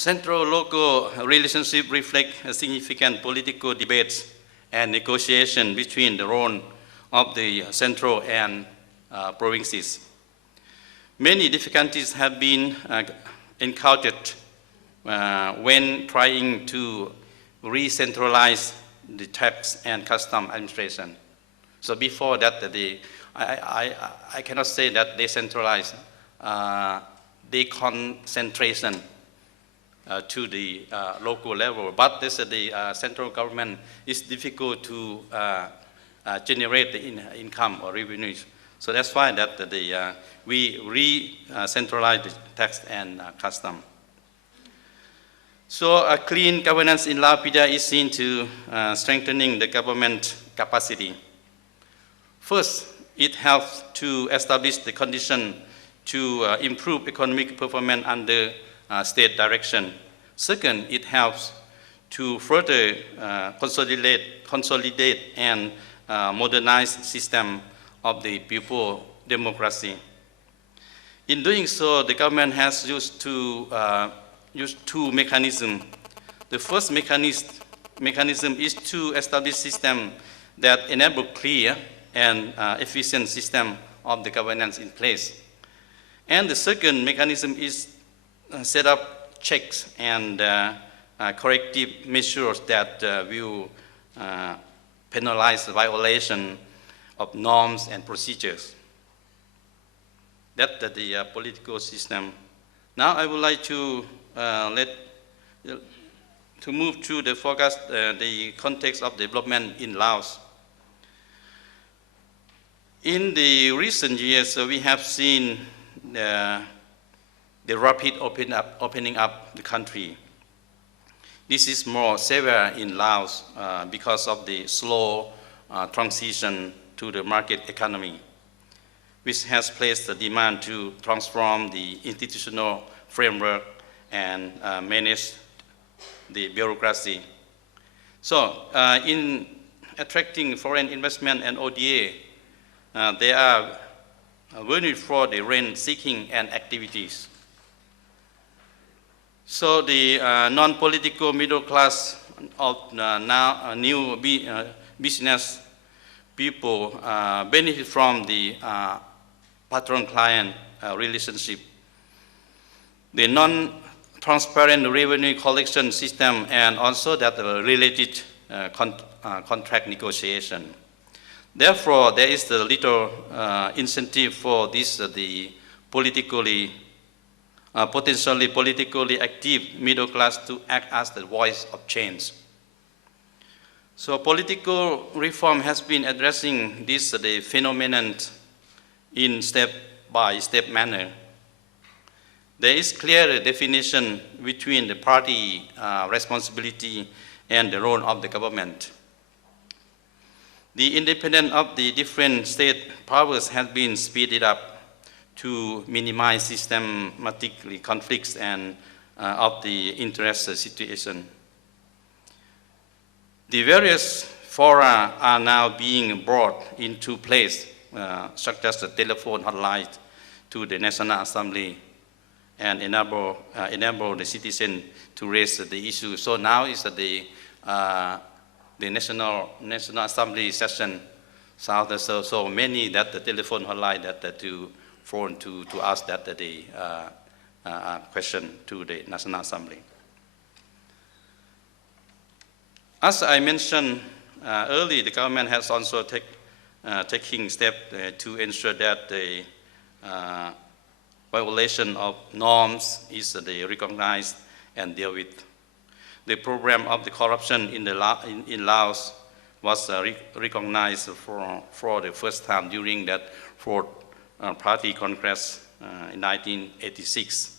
Central-local relationship reflect a significant political debates and negotiation between the role of the central and provinces. Many difficulties have been encountered when trying to re-centralize the tax and custom administration. So before that, I cannot say that decentralized, deconcentration to the local level, but this the central government is difficult to generate the income or revenues. So that's why that we re-centralize the tax and custom. So a clean governance in Laos is seen to strengthening the government capacity. First, it helps to establish the condition to improve economic performance under state direction. Second, it helps to further consolidate and modernize system of the people democracy. In doing so, the government has used two mechanisms. The first mechanism is to establish system that enable clear and efficient system of the governance in place. And the second mechanism is set up checks and corrective measures that will penalize the violation of norms and procedures. That's the political system. Now I would like to move to the focus, the context of development in Laos. In the recent years, we have seen the rapid opening up the country. This is more severe in Laos because of the slow transition to the market economy, which has placed the demand to transform the institutional framework and manage the bureaucracy. So in attracting foreign investment and ODA, they are vulnerable for the rent-seeking and activities. So the non-political middle class of now new business people benefit from the patron-client relationship. The non-transparent revenue collection system and also that related contract negotiation. Therefore, there is the little incentive for this the potentially politically active middle class to act as the voice of change. So political reform has been addressing this the phenomenon in step-by-step manner. There is clear definition between the party responsibility and the role of the government. The independence of the different state powers has been speeded up to minimize systematic conflicts and of the interest situation. The various fora are now being brought into place, such as the telephone hotline to the National Assembly and enable the citizen to raise the issue. So now is the National Assembly session. So many that the telephone hotline that to phone to ask that the question to the National Assembly. As I mentioned earlier, the government has also taking steps to ensure that the violation of norms is recognized and dealt with. The program of the corruption in Laos was recognized for the first time during that fourth Party Congress in 1986.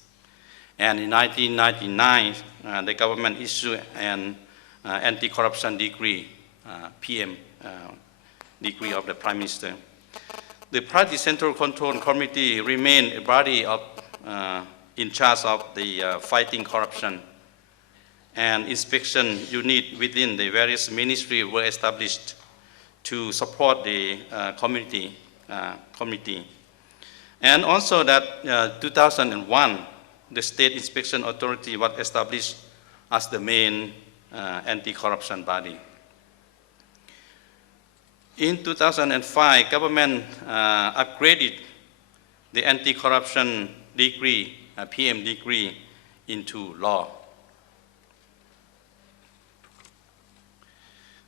And in 1999, the government issued an anti-corruption decree, PM decree of the Prime Minister. The Party Central Control Committee remained a body of, in charge of the fighting corruption, and inspection unit within the various ministries were established to support the committee. And also that 2001, the State Inspection Authority was established as the main anti-corruption body. In 2005, government upgraded the anti-corruption decree, PM decree, into law.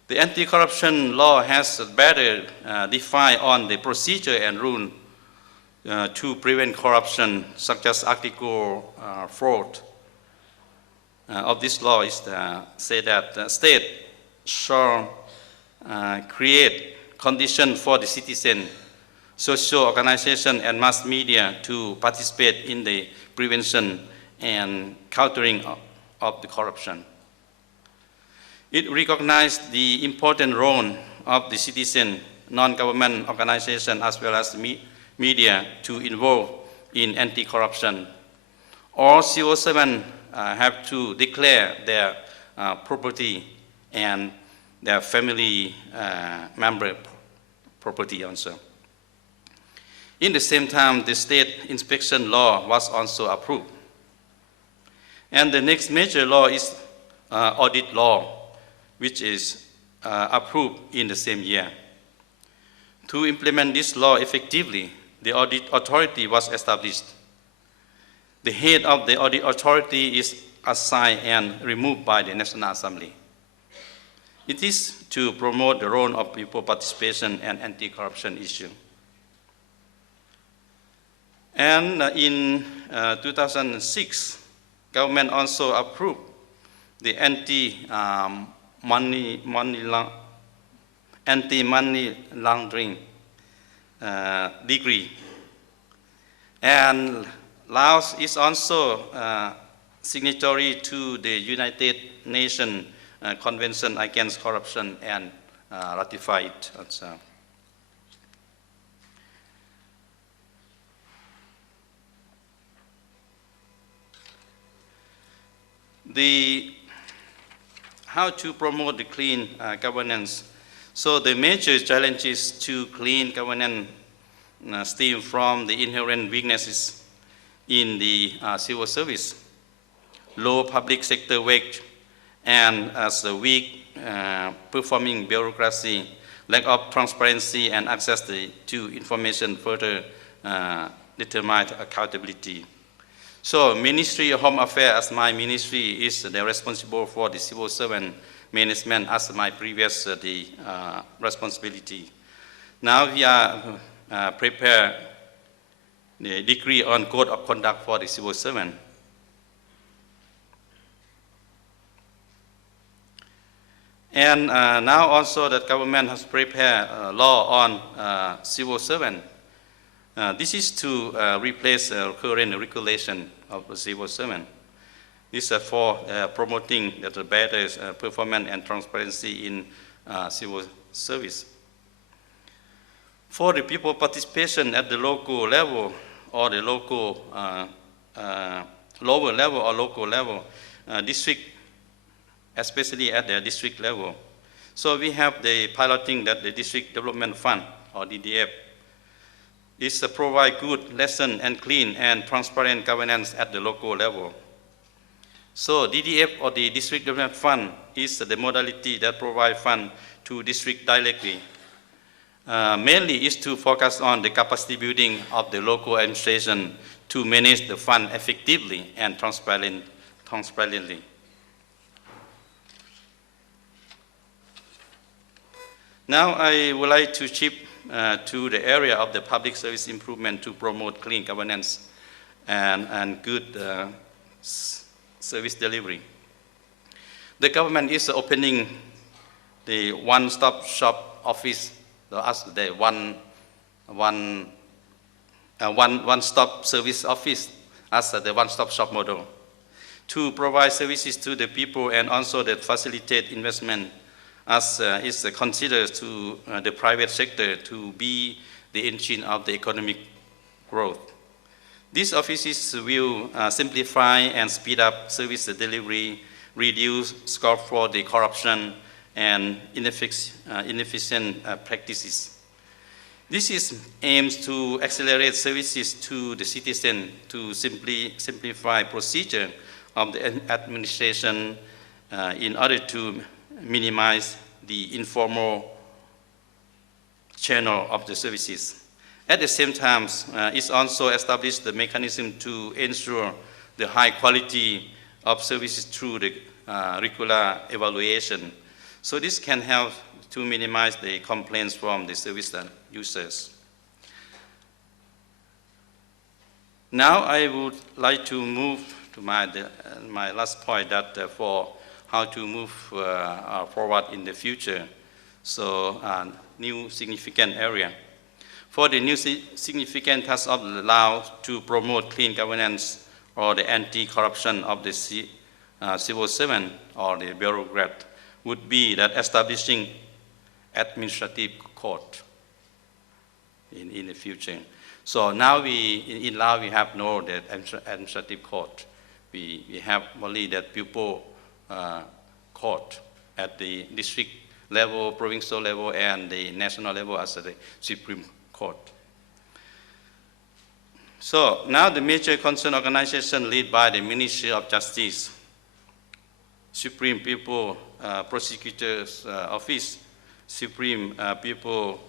The anti-corruption law has better defined on the procedure and rule to prevent corruption, such as Article 4 of this law is say that the state shall create conditions for the citizen, social organization, and mass media to participate in the prevention and countering of the corruption. It recognized the important role of the citizen, non-government organization, as well as media to involve in anti-corruption. All civil servants have to declare their property and their family member property also. In the same time, the state inspection law was also approved. And the next major law is audit law, which is approved in the same year. To implement this law effectively, the audit authority was established. The head of the audit authority is assigned and removed by the National Assembly. It is to promote the role of people participation and anti-corruption issue. And in 2006, government also approved the anti-money laundering decree. And Laos is also signatory to the United Nations Convention Against Corruption and ratified it also. How to promote the clean governance. So the major challenges to clean governance stem from the inherent weaknesses in the civil service, low public sector wage, and as a weak performing bureaucracy, lack of transparency and access to information further determine accountability. So Ministry of Home Affairs, as my ministry, is responsible for the civil servant management as my previous responsibility. Now we are prepare the decree on code of conduct for the civil servant. And now also that government has prepared a law on civil servant. This is to replace current regulation of the civil servant. This is for promoting the better performance and transparency in civil service. For the people participation at the local level or the local lower level or local level, district, especially at the district level. So we have the piloting that the District Development Fund or DDF is to provide good lesson and clean and transparent governance at the local level. So DDF or the District Development Fund is the modality that provides fund to district directly. Mainly is to focus on the capacity building of the local administration to manage the fund effectively and transparently. Now I would like to shift to the area of the public service improvement to promote clean governance and good service delivery. The government is opening the one-stop shop office, the one-stop service office as the one-stop shop model to provide services to the people and also that facilitate investment as is considered to the private sector to be the engine of the economic growth. These offices will simplify and speed up service delivery, reduce scope for the corruption and inefficient practices. This aims to accelerate services to the citizen to simplify procedure of the administration in order to minimize the informal channel of the services. At the same time, it's also established the mechanism to ensure the high quality of services through the regular evaluation. So this can help to minimize the complaints from the service users. Now I would like to move to my last point, that for how to move forward in the future. So new significant area. For the new significant task of the Laos to promote clean governance or the anti-corruption of the civil servant or the bureaucrat would be that establishing administrative court in the future. So now in Laos we have no that administrative court. We have only that pupil court at the district level, provincial level, and the national level as the Supreme Court. So now the major concern organization led by the Ministry of Justice, Supreme People Prosecutor's Office, Supreme People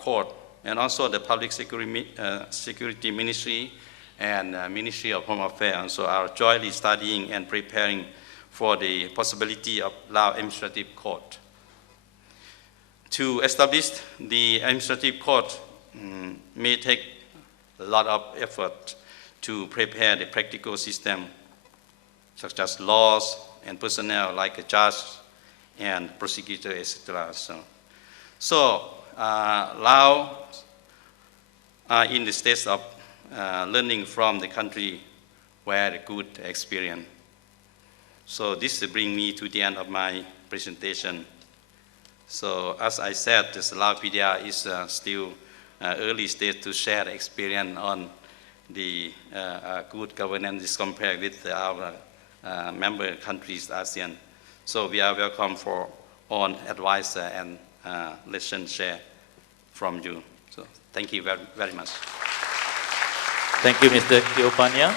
Court, and also the Public Security Ministry and Ministry of Home Affairs. And so are jointly studying and preparing for the possibility of Lao Administrative Court. To establish the Administrative Court may take a lot of effort to prepare the practical system, such as laws and personnel like a judge and prosecutor, etc. So Laos are in the stage of learning from the country where the good experience. So this brings me to the end of my presentation. So as I said, this Laopedia is still early stage to share the experience on the good governance compared with our member countries, ASEAN. So we are welcome for all advice and lesson share from you. So thank you very, very much. Thank you, Mr. Keopanya.